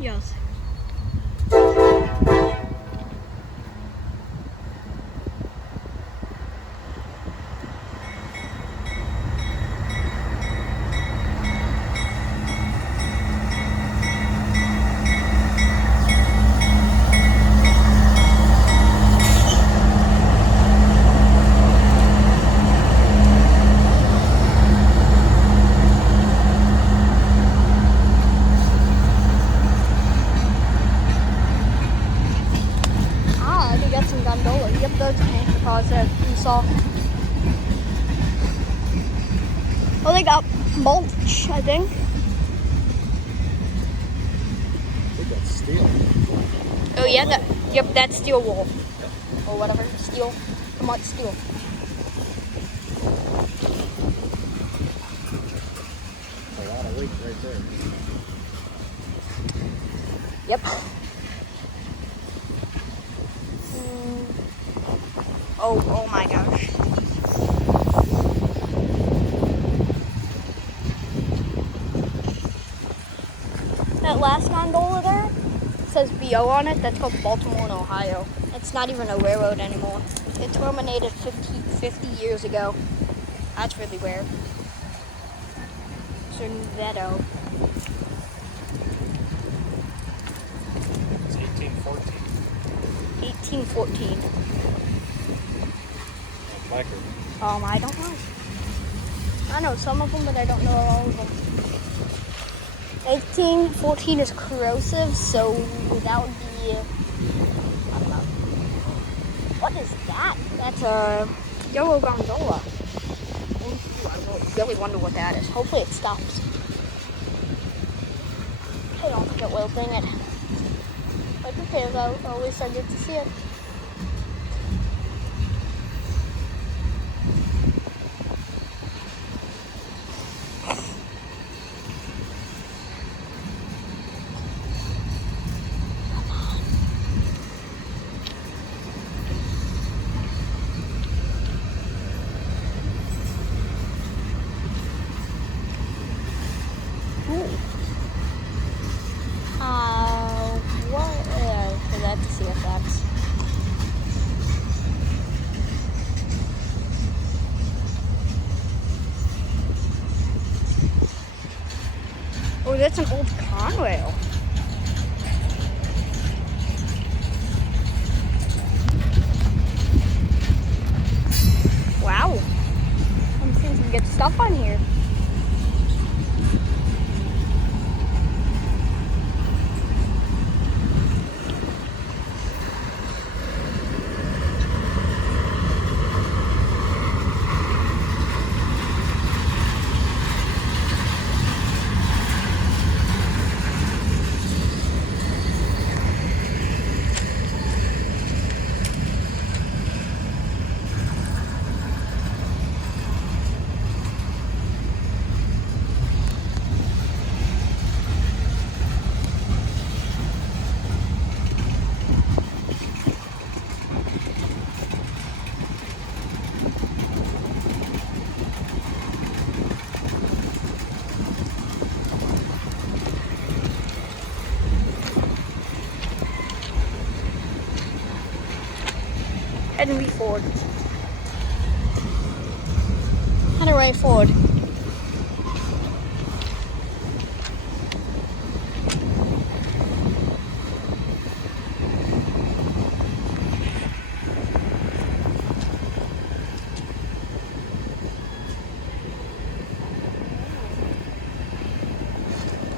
Yes. Some gondola. Yep, those are cars that we saw. Oh, they got mulch, I think. They got steel. Oh yeah, yep, that's steel wool. Or whatever, steel. Much steel. A lot of weight right there. Yep. Oh my gosh. That last gondola there says BO on it. That's called Baltimore and Ohio. It's not even a railroad anymore. It terminated 50 years ago. That's really weird. Cerveto. It's 1814. 1814. Blacker. I don't know. I know some of them, but I don't know all of them. 1814 is corrosive, so that would be, I don't know. What is that? That's a yellow gondola. I really wonder what that is. Hopefully it stops. I don't think it will bring it. But who cares? At least I get to see it. For that to see if that's. Oh, that's an old Conrail. Wow. I'm seeing some good stuff on here. Henry Ford. Henry Ford.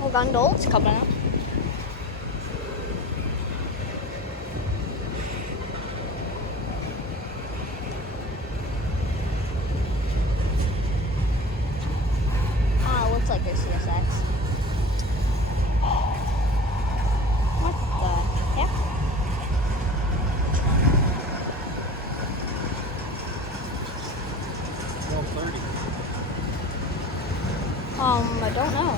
Oh, gondolas coming up. Looks like there's CSX. What the heck? I don't know.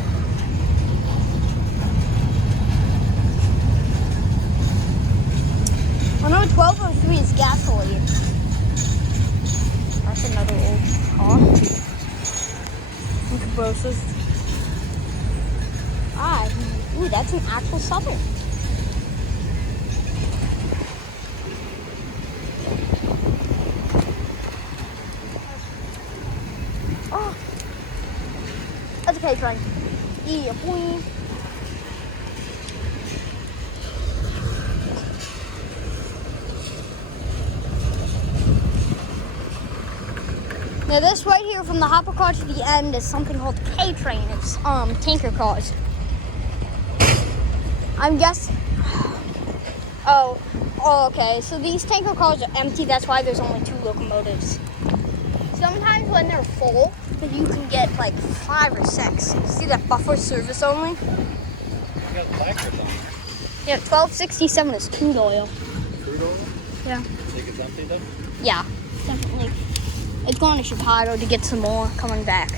Ooh, that's an actual Southern. Oh, that's a K train. Yeah, boy. Now this right here from the hopper car to the end is something called K train. It's tanker cars. I'm guessing. Oh, okay. So these tanker cars are empty. That's why there's only 2 locomotives. Sometimes when they're full, you can get like 5 or 6. See that buffer service only? You got placards on. Yeah, 1267 is crude oil. Crude oil? Yeah. Think it's empty though? Yeah, definitely. It's going to Chicago to get some more coming back.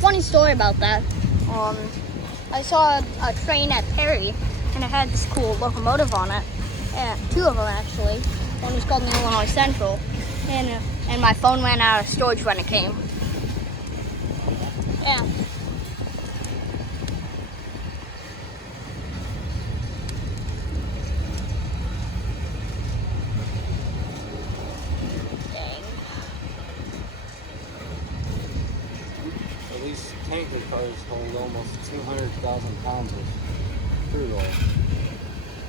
Funny story about that. I saw a train at Perry, and it had this cool locomotive on it. 2 of them actually. One was called the Illinois Central, and my phone ran out of storage when it came. Yeah. Dang. At least tanker cars hold almost 200,000 pounds of crude oil.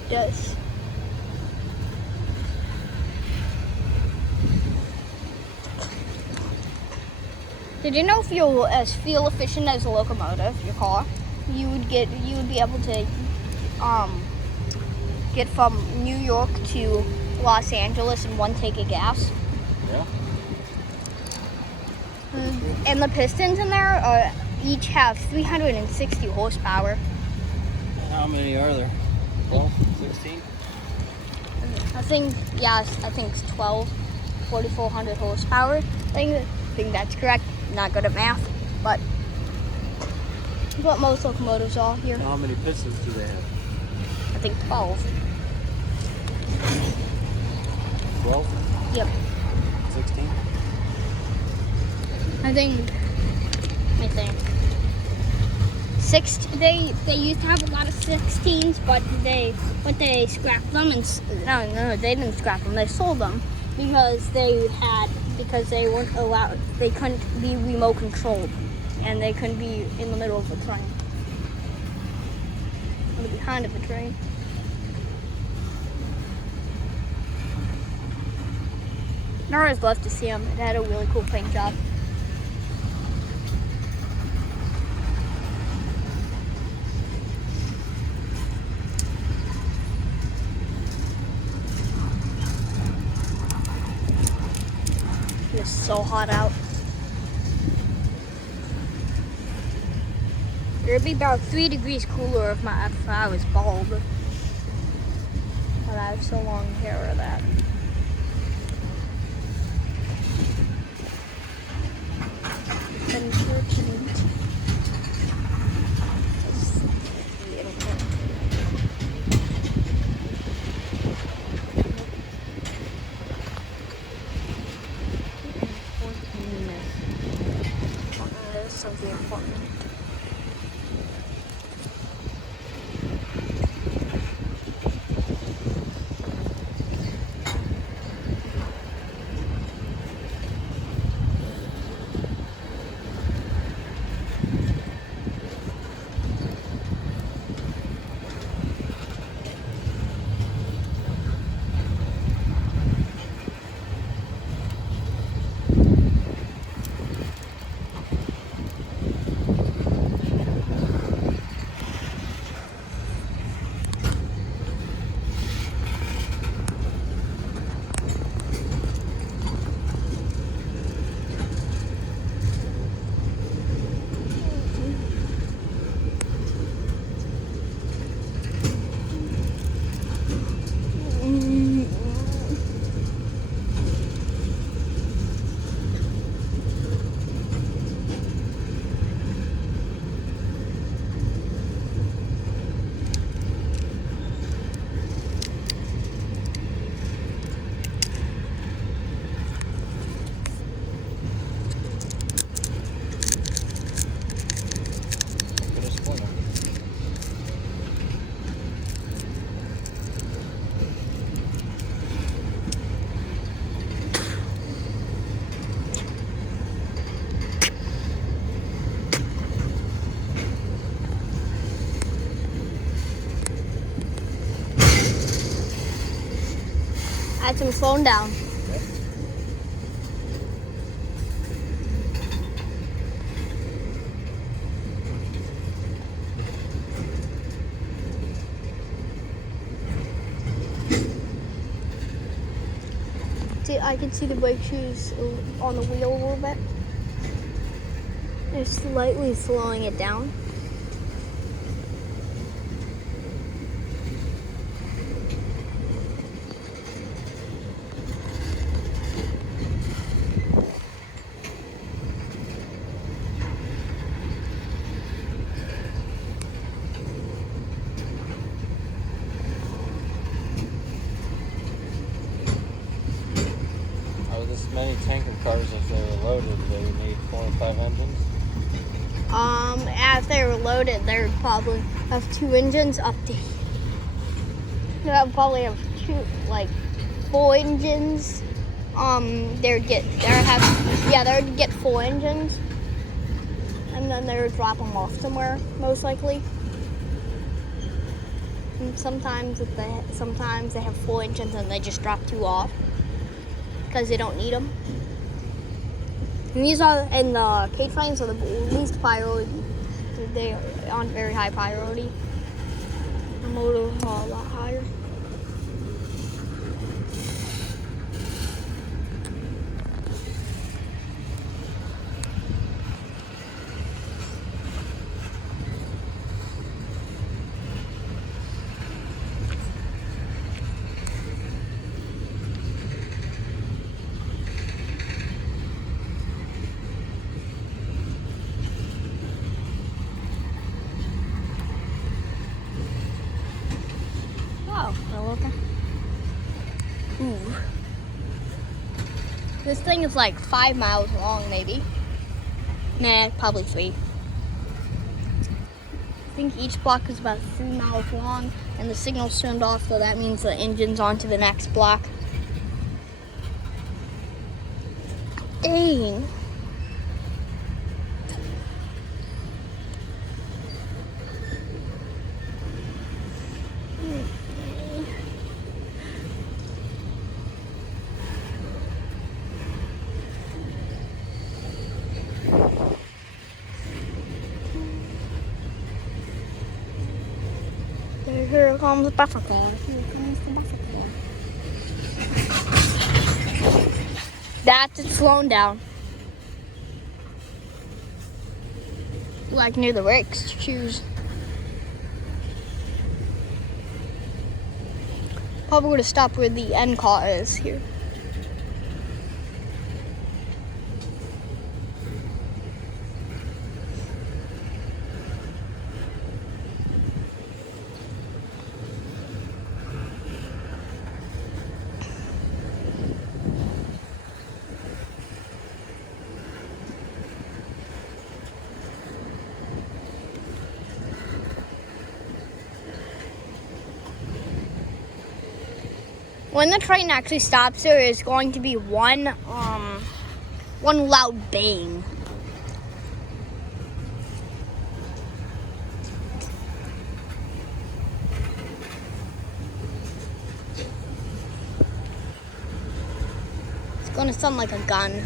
Yes. Did you know if you're as fuel efficient as a locomotive, your car, you would be able to get from New York to Los Angeles in 1 tank of gas? Yeah. And the pistons in there each have 360 horsepower. How many are there? 12? 16? I think it's 12, 4,400 horsepower. I think that's correct. Not good at math, but what most locomotives are here. How many pistons do they have? I think 12. 12? Yep. 16? I think. Let me think. They used to have a lot of 16s, but they scrapped them and no, they didn't scrap them. They sold them because they weren't allowed. They couldn't be remote controlled, and they couldn't be in the middle of a train or the behind of a train. I always loved to see them. It had a really cool paint job. It's so hot out. It would be about 3 degrees cooler if I was bald. But I have so long hair of that. Something important. Had some slowing down. See, I can see the brake shoes on the wheel a little bit. They're slightly slowing it down. This many tanker cars, if they were loaded, they would need 4 or 5 engines? If they were loaded, they would probably have 2 engines up to. They would probably have 4 engines. They would get 4 engines, and then they would drop them off somewhere, most likely. And sometimes they have 4 engines and they just drop 2 off because they don't need them. And the cage frames are the least priority. They aren't very high priority. The motors are a lot higher. Ooh. This thing is like 5 miles long, maybe. Nah, probably 3. I think each block is about 3 miles long, and the signal's turned off, so that means the engine's on to the next block. Dang. Here comes the buffer car. Here comes the buffer car. That's it slowing down. Like near the brakes shoes. Probably would have stopped where the end car is here. When the train actually stops, there is going to be one loud bang. It's going to sound like a gun.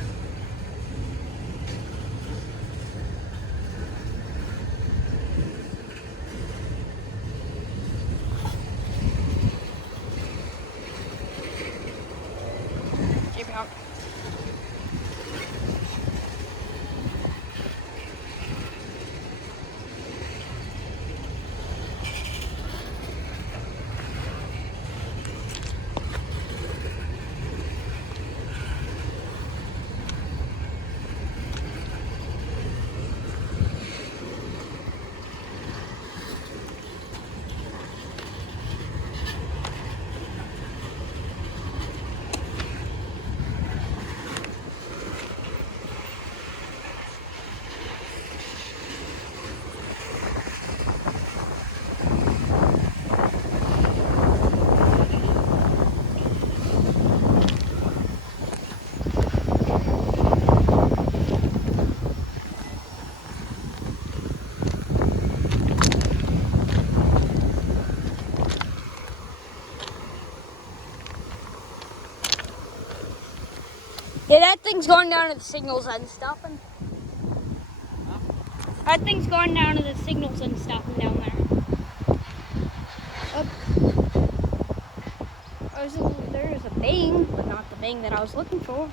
Yeah, that thing's going down to the signals and stopping. That thing's going down to the signals and stopping down there. Oh. There's a bang, but not the bang that I was looking for.